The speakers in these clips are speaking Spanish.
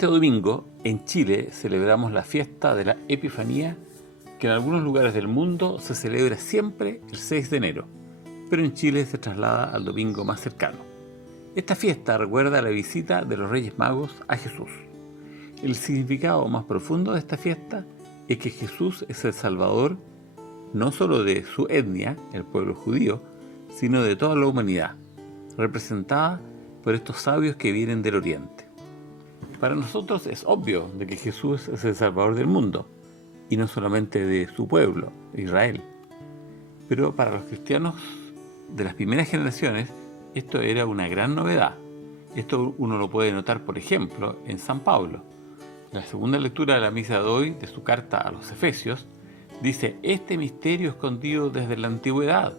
Este domingo, en Chile, celebramos la fiesta de la Epifanía, que en algunos lugares del mundo se celebra siempre el 6 de enero, pero en Chile se traslada al domingo más cercano. Esta fiesta recuerda la visita de los Reyes Magos a Jesús. El significado más profundo de esta fiesta es que Jesús es el Salvador no solo de su etnia, el pueblo judío, sino de toda la humanidad, representada por estos sabios que vienen del Oriente. Para nosotros es obvio de que Jesús es el Salvador del mundo, y no solamente de su pueblo, Israel. Pero para los cristianos de las primeras generaciones, esto era una gran novedad. Esto uno lo puede notar, por ejemplo, en San Pablo. En la segunda lectura de la misa de hoy, de su carta a los Efesios, dice: este misterio escondido desde la antigüedad,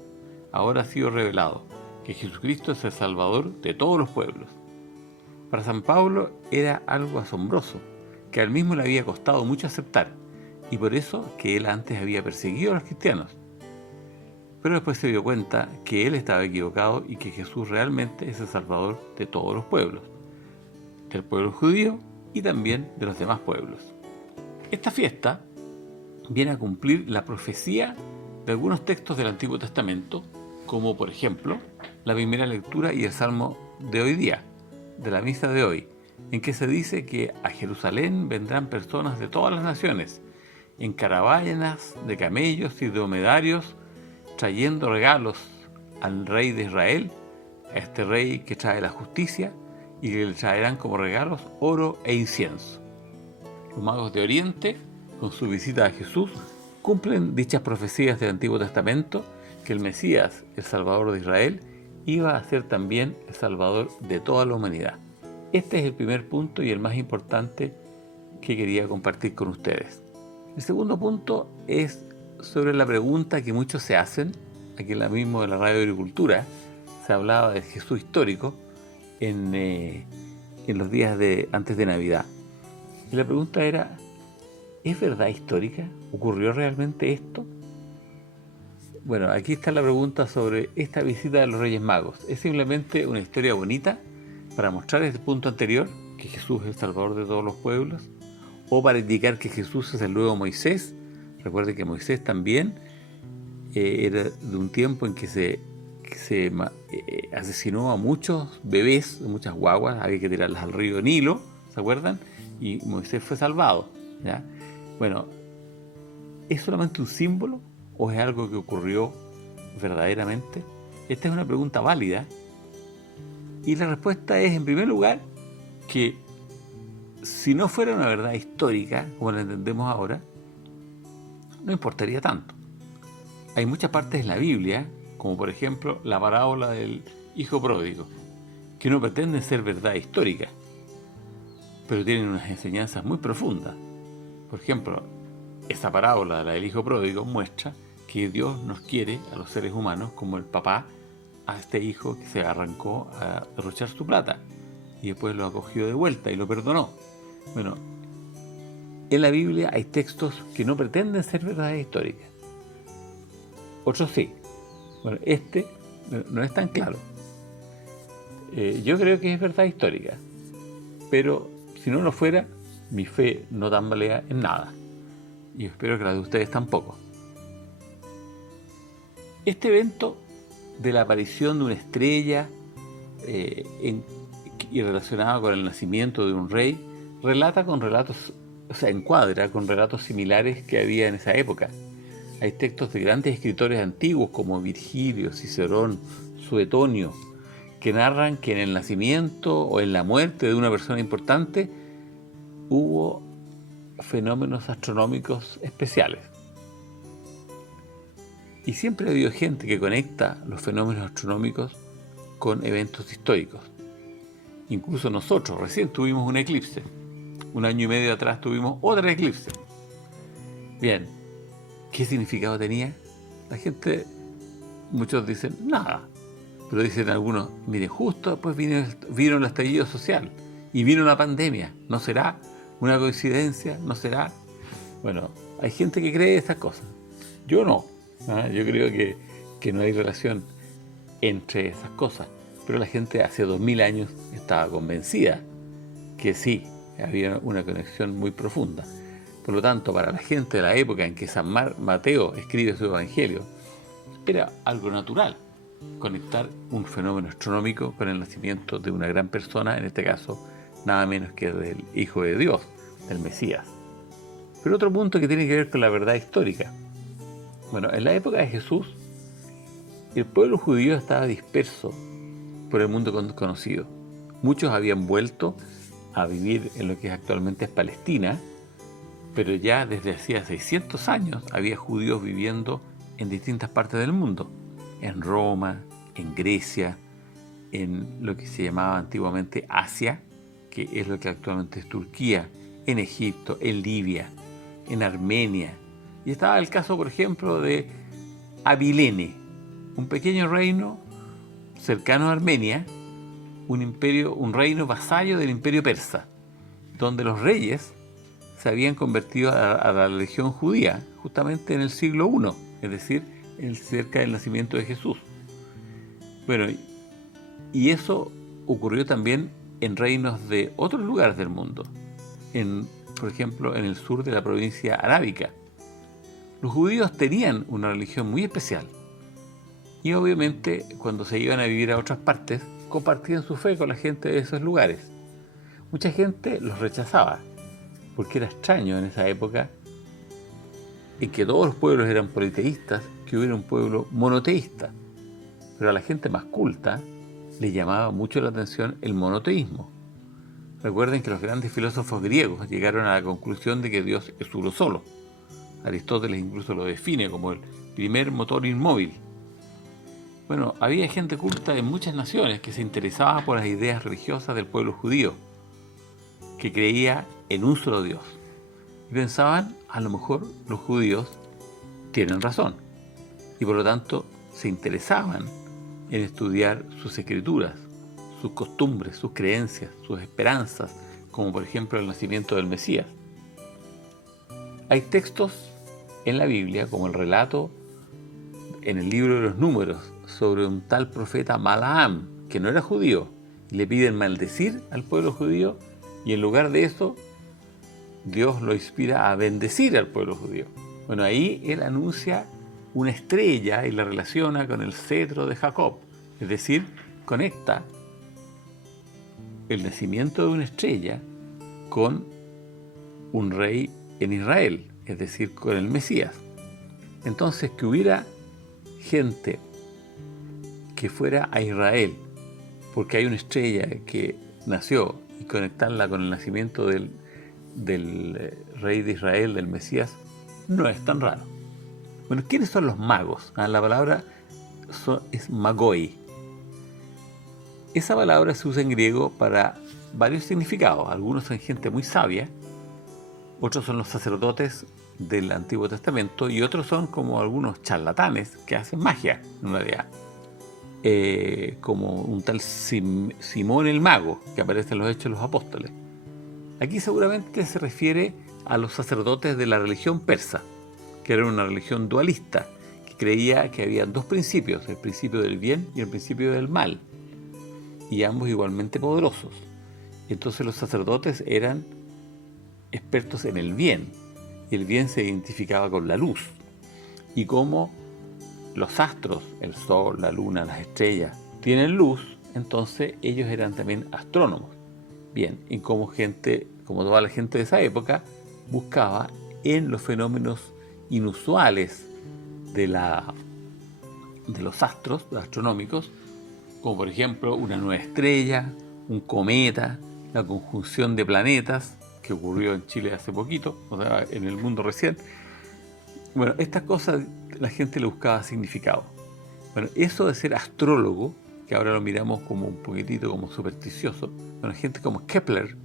ahora ha sido revelado, que Jesucristo es el Salvador de todos los pueblos. Para San Pablo era algo asombroso, que a él mismo le había costado mucho aceptar, y por eso que él antes había perseguido a los cristianos. Pero después se dio cuenta que él estaba equivocado y que Jesús realmente es el Salvador de todos los pueblos, del pueblo judío y también de los demás pueblos. Esta fiesta viene a cumplir la profecía de algunos textos del Antiguo Testamento, como por ejemplo la primera lectura y el Salmo de hoy día, de la misa de hoy, en que se dice que a Jerusalén vendrán personas de todas las naciones, en caravanas de camellos y dromedarios, trayendo regalos al rey de Israel, a este rey que trae la justicia, y que le traerán como regalos oro e incienso. Los magos de Oriente, con su visita a Jesús, cumplen dichas profecías del Antiguo Testamento, que el Mesías, el Salvador de Israel, iba a ser también el Salvador de toda la humanidad. Este es el primer punto y el más importante que quería compartir con ustedes. El segundo punto es sobre la pregunta que muchos se hacen. Aquí en la misma de la Radio Agricultura se hablaba del Jesús histórico en los días antes de Navidad. Y la pregunta era: ¿es verdad histórica? ¿Ocurrió realmente esto? Bueno, aquí está la pregunta sobre esta visita de los Reyes Magos. ¿Es simplemente una historia bonita para mostrar este punto anterior, que Jesús es el Salvador de todos los pueblos? ¿O para indicar que Jesús es el nuevo Moisés? Recuerden que Moisés también era de un tiempo en que se asesinó a muchos bebés, muchas guaguas, había que tirarlas al río Nilo, ¿se acuerdan? Y Moisés fue salvado, ¿ya? Bueno, ¿es solamente un símbolo o es algo que ocurrió verdaderamente? Esta es una pregunta válida, y la respuesta es, en primer lugar, que si no fuera una verdad histórica, como la entendemos ahora, no importaría tanto. Hay muchas partes en la Biblia, como por ejemplo la parábola del hijo pródigo, que no pretenden ser verdad histórica, pero tienen unas enseñanzas muy profundas. Por ejemplo, esta parábola, la del hijo pródigo, muestra que Dios nos quiere a los seres humanos como el papá a este hijo que se arrancó a derrochar su plata y después lo acogió de vuelta y lo perdonó. Bueno, en la Biblia hay textos que no pretenden ser verdades históricas. Otros sí. Bueno, este no es tan claro. Yo creo que es verdad histórica, pero si no lo fuera, mi fe no tambalea en nada. Y espero que la de ustedes tampoco. Este evento de la aparición de una estrella y relacionada con el nacimiento de un rey, encuadra con relatos similares que había en esa época. Hay textos de grandes escritores antiguos como Virgilio, Cicerón, Suetonio, que narran que en el nacimiento o en la muerte de una persona importante hubo fenómenos astronómicos especiales. Y siempre ha habido gente que conecta los fenómenos astronómicos con eventos históricos. Incluso nosotros recién tuvimos un eclipse. Un año y medio atrás tuvimos otro eclipse. Bien, ¿qué significado tenía? La gente, muchos dicen nada, pero dicen algunos: mire, justo después vino el estallido social y vino la pandemia. ¿No será una coincidencia? ¿No será? Bueno, hay gente que cree esas cosas. Yo no. Yo creo que no hay relación entre esas cosas, pero la gente hace 2000 años estaba convencida que sí, había una conexión muy profunda. Por lo tanto, para la gente de la época en que San Mateo escribe su evangelio, era algo natural conectar un fenómeno astronómico con el nacimiento de una gran persona, en este caso, nada menos que del Hijo de Dios, del Mesías. Pero otro punto que tiene que ver con la verdad histórica. Bueno, en la época de Jesús, el pueblo judío estaba disperso por el mundo conocido. Muchos habían vuelto a vivir en lo que actualmente es Palestina, pero ya desde hacía 600 años había judíos viviendo en distintas partes del mundo, en Roma, en Grecia, en lo que se llamaba antiguamente Asia, que es lo que actualmente es Turquía, en Egipto, en Libia, en Armenia. Y estaba el caso, por ejemplo, de Abilene, un pequeño reino cercano a Armenia, un reino vasallo del imperio persa, donde los reyes se habían convertido a la religión judía justamente en el siglo I, es decir, cerca del nacimiento de Jesús. Bueno, y eso ocurrió también en reinos de otros lugares del mundo, por ejemplo, en el sur de la provincia arábica. Los judíos tenían una religión muy especial y obviamente cuando se iban a vivir a otras partes, compartían su fe con la gente de esos lugares. Mucha gente los rechazaba, porque era extraño en esa época en que todos los pueblos eran politeístas, que hubiera un pueblo monoteísta. Pero a la gente más culta le llamaba mucho la atención el monoteísmo. Recuerden que los grandes filósofos griegos llegaron a la conclusión de que Dios es uno solo. Aristóteles incluso lo define como el primer motor inmóvil. Bueno, había gente culta en muchas naciones que se interesaba por las ideas religiosas del pueblo judío, que creía en un solo Dios. Y pensaban, a lo mejor los judíos tienen razón. Y por lo tanto se interesaban en estudiar sus escrituras, sus costumbres, sus creencias, sus esperanzas, como por ejemplo el nacimiento del Mesías. Hay textos en la Biblia, como el relato en el libro de los Números, sobre un tal profeta Balaam, que no era judío, y le piden maldecir al pueblo judío, y en lugar de eso, Dios lo inspira a bendecir al pueblo judío. Bueno, ahí él anuncia una estrella y la relaciona con el cetro de Jacob, es decir, conecta el nacimiento de una estrella con un rey en Israel, es decir, con el Mesías. Entonces, que hubiera gente que fuera a Israel porque hay una estrella que nació y conectarla con el nacimiento del rey de Israel, del Mesías, no es tan raro. Bueno, ¿quiénes son los magos? La palabra es magoi. Esa palabra se usa en griego para varios significados. Algunos son gente muy sabia, otros son los sacerdotes del Antiguo Testamento y otros son como algunos charlatanes que hacen magia, en realidad. Como un tal Simón el Mago, que aparece en los Hechos de los Apóstoles. Aquí seguramente se refiere a los sacerdotes de la religión persa, que era una religión dualista, que creía que había dos principios, el principio del bien y el principio del mal, y ambos igualmente poderosos. Entonces los sacerdotes eran expertos en el bien, y el bien se identificaba con la luz. Y como los astros, el sol, la luna, las estrellas, tienen luz, entonces ellos eran también astrónomos. Bien, y como toda la gente de esa época, buscaba en los fenómenos inusuales de los astros astronómicos, como por ejemplo una nueva estrella, un cometa, la conjunción de planetas, que ocurrió en Chile hace poquito, o sea, en el mundo recién. Bueno, estas cosas la gente le buscaba significado. Bueno, eso de ser astrólogo, que ahora lo miramos como un poquitito como supersticioso, bueno, gente como Kepler,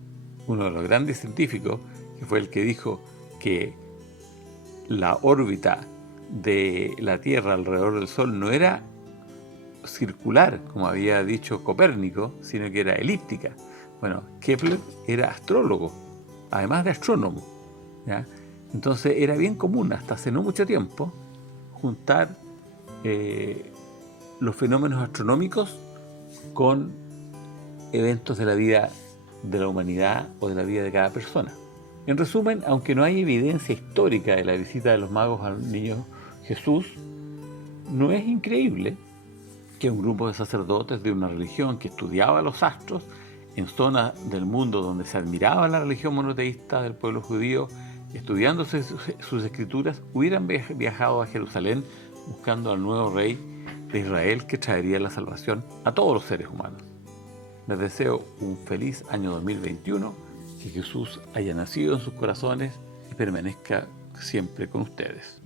uno de los grandes científicos, que fue el que dijo que la órbita de la Tierra alrededor del Sol no era circular, como había dicho Copérnico, sino que era elíptica. Bueno, Kepler era astrólogo, además de astrónomo, ¿ya? Entonces era bien común, hasta hace no mucho tiempo, juntar los fenómenos astronómicos con eventos de la vida de la humanidad o de la vida de cada persona. En resumen, aunque no hay evidencia histórica de la visita de los magos al niño Jesús, no es increíble que un grupo de sacerdotes de una religión que estudiaba los astros en zonas del mundo donde se admiraba la religión monoteísta del pueblo judío, estudiándose sus escrituras, hubieran viajado a Jerusalén buscando al nuevo rey de Israel que traería la salvación a todos los seres humanos. Les deseo un feliz año 2021, que Jesús haya nacido en sus corazones y permanezca siempre con ustedes.